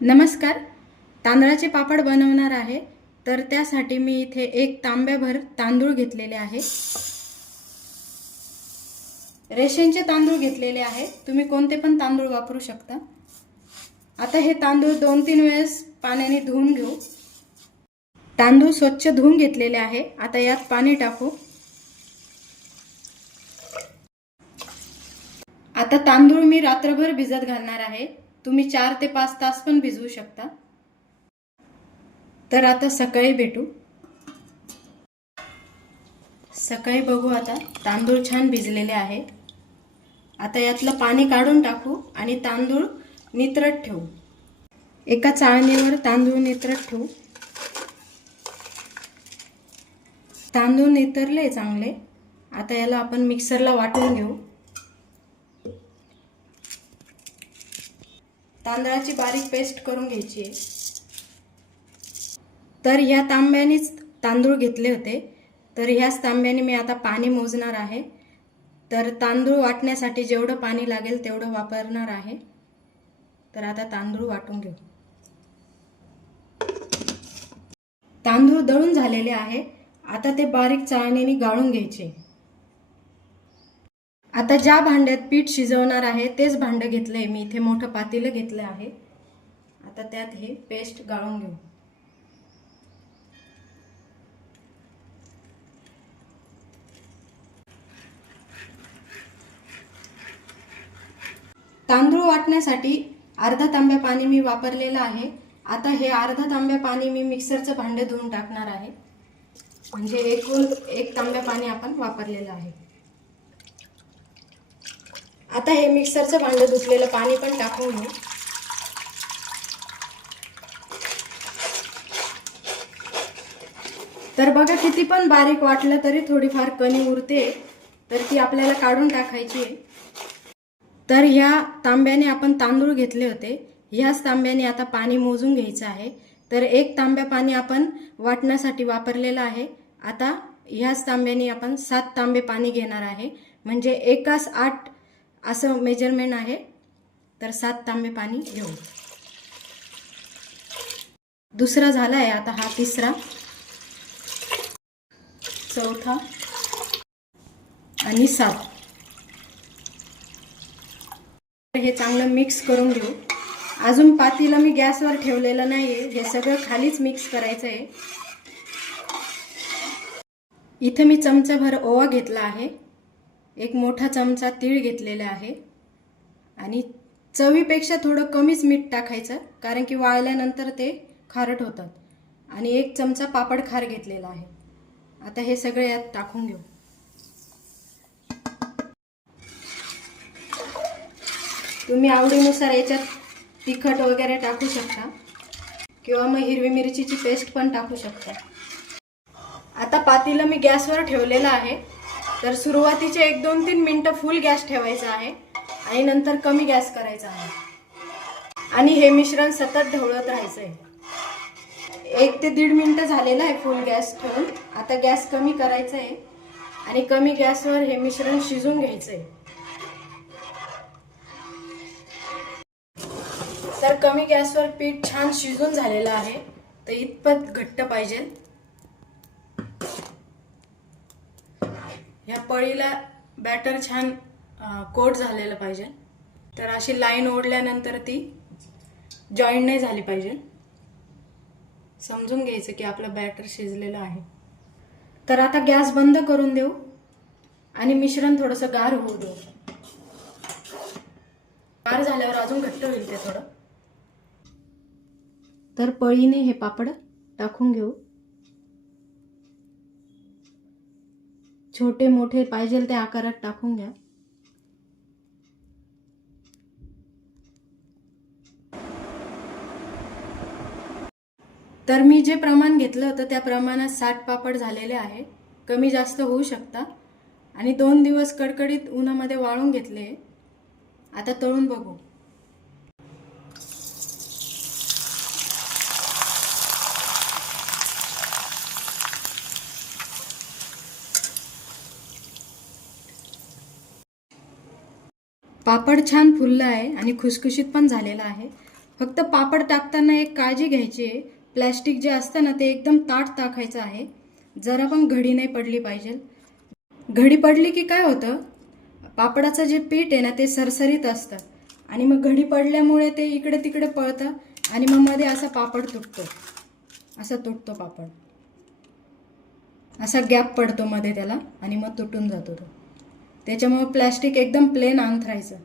नमस्कार. तांदळाचे पापड बनवणार आहे. तर त्यासाठी मी इथे एक तांब्याभर तांदूळ घेतलेले आहे. रेशनचे तांदूळ घेतलेले आहे. तुम्ही कोणते पण तांदूळ वापरू शकता. आता हे तांदूळ दोन तीन वेळेस पाण्याने धुवून घेऊ. तांदूळ स्वच्छ धुवून घेतलेले आहे. आता यात पाणी टाकू. आता तांदूळ मी रात्रभर भिजत घालणार आहे. तुम्ही चार ते पाच तास पण भिजवू शकता. तर आता सकाळी भेटू. सकाळी बघू आता तांदूळ छान भिजलेले आहे. आता यातलं पाणी काढून टाकू आणि तांदूळ नित्रत ठेवू. एका चाळणीवर तांदूळ नित्रत ठेवू. तांदूळ नितरले चांगले. आता याला आपण मिक्सरला वाटून घेऊ. तांदळाची बारीक पेस्ट करून घ्यायची आहे. तर ह्या तांब्यानेच तांदूळ घेतले होते. तर ह्याच तांब्याने मी आता पाणी मोजणार आहे. तर तांदूळ वाटण्यासाठी जेवढं पाणी लागेल तेवढं वापरणार आहे. तर आता तांदूळ वाटून घेऊ. तांदूळ दळून झालेले आहे. आता ते बारीक चाळणीने गाळून घ्यायचे. आता ज्या भांड्यात पीठ शिजवणार आहे तेच भांडं घेतलं आहे मी. इथे मोठं पातेलं घेतलं आहे. आता त्यात हे पेस्ट गाळून घेऊ. तांदूळ वाटण्यासाठी अर्धा तांब्या पाणी मी वापरलेलं आहे. आता हे अर्धा तांब्या पाणी मी मिक्सरचं भांडे धुवून टाकणार आहे. म्हणजे एकूण एक तांब्या पाणी आपण वापरलेलं आहे. आता हे मिक्सरचं भांडं धुतलेलं पाणी पण टाकून घेऊ. तर बघा किती पण बारीक वाटलं तरी थोडीफार कणी उरते तर ती आपल्याला काढून टाकायची आहे. तर ह्या तांब्याने आपण तांदूळ घेतले होते. ह्याच तांब्याने आता पाणी मोजून घ्यायचं आहे. तर एक तांब्या पाणी आपण वाटण्यासाठी वापरलेलं आहे. आता ह्याच तांब्याने आपण सात तांबे पाणी घेणार आहे. म्हणजे एकाच आठ असं मेजरमेंट आहे. तर सात तांबे पाणी घेऊ. दुसरा झाला आहे आता हा तिसरा. चौथा. आणि सात. हे चांगलं मिक्स करून घेऊ. अजून पातीला मी गॅसवर ठेवलेलं नाहीये. हे सगळं खालीच मिक्स करायचं आहे इथं मी चमचाभर ओवा घेतला आहे. एक मोठा चमचा तीळ घेतलेला आहे. आणि चवीपेक्षा थोडं कमीच मीठ टाकायचं कारण की वाळल्यानंतर ते खारट होतात. आणि एक चमचा पापड खार घेतलेला आहे. आता हे सगळे यात टाकून घेऊ. तुम्ही आवडीनुसार याच्यात तिखट वगैरे टाकू शकता किंवा मग हिरवी मिरचीची पेस्ट पण टाकू शकता. आता पातीला मी गॅसवर ठेवलेलं आहे. तर सुरुवातीचे एक दोन तीन मिनटं फुल गॅस ठेवायचा आहे आणि नंतर कमी गॅस करायचा आहे. आणि हे मिश्रण सतत ढवळत राहायचं आहे एक ते दीड मिनटं झालेलं आहे फुल गॅस ठेवून. आता गॅस कमी करायचा आहे आणि कमी गॅसवर हे मिश्रण शिजून घ्यायचं आहे तर कमी गॅसवर पीठ छान शिजून झालेलं आहे. तर इतपत घट्ट पाहिजे. ह्या पळीला बॅटर छान कोट झालेलं पाहिजे. तर अशी लाईन ओढल्यानंतर ती जॉईंट नाही झाली पाहिजे. समजून घ्यायचं की आपलं बॅटर शिजलेलं आहे. तर आता गॅस बंद करून देऊ आणि मिश्रण थोडंसं गार होऊ देऊ. गार झाल्यावर अजून घट्ट होईल ते थोडं. तर पळीने हे पापड टाकून घेऊ. छोटे मोठे पाहिजे त्या आकारात टाकून घ्या. तर मी जे प्रमाण घेतलं होतं त्या प्रमाणात साठ पापड झालेले आहे. कमी जास्त होऊ शकता. आणि दोन दिवस कडकडीत उन्हामध्ये वाळून घेतले. आता तळून बघू. पापड छान फुललं आहे आणि खुसखुशीत पण झालेला आहे. फक्त पापड टाकताना एक काळजी घ्यायची आहे. प्लॅस्टिक जे असतं ना ते एकदम ताट टाकायचं आहे. जरा पण घडी नाही पडली पाहिजे. घडी पडली की काय होतं? पापडाचं जे पीठ आहे ना ते सरसरीत असतं. आणि मग घडी पडल्यामुळे ते इकडे तिकडे पळतं आणि मग मध्ये असा पापड तुटतो. असा तुटतो पापड. असा गॅप पडतो मध्ये त्याला आणि मग तुटून जातो तो. त्याच्यामुळे प्लॅस्टिक एकदम प्लेन अंथरायचं.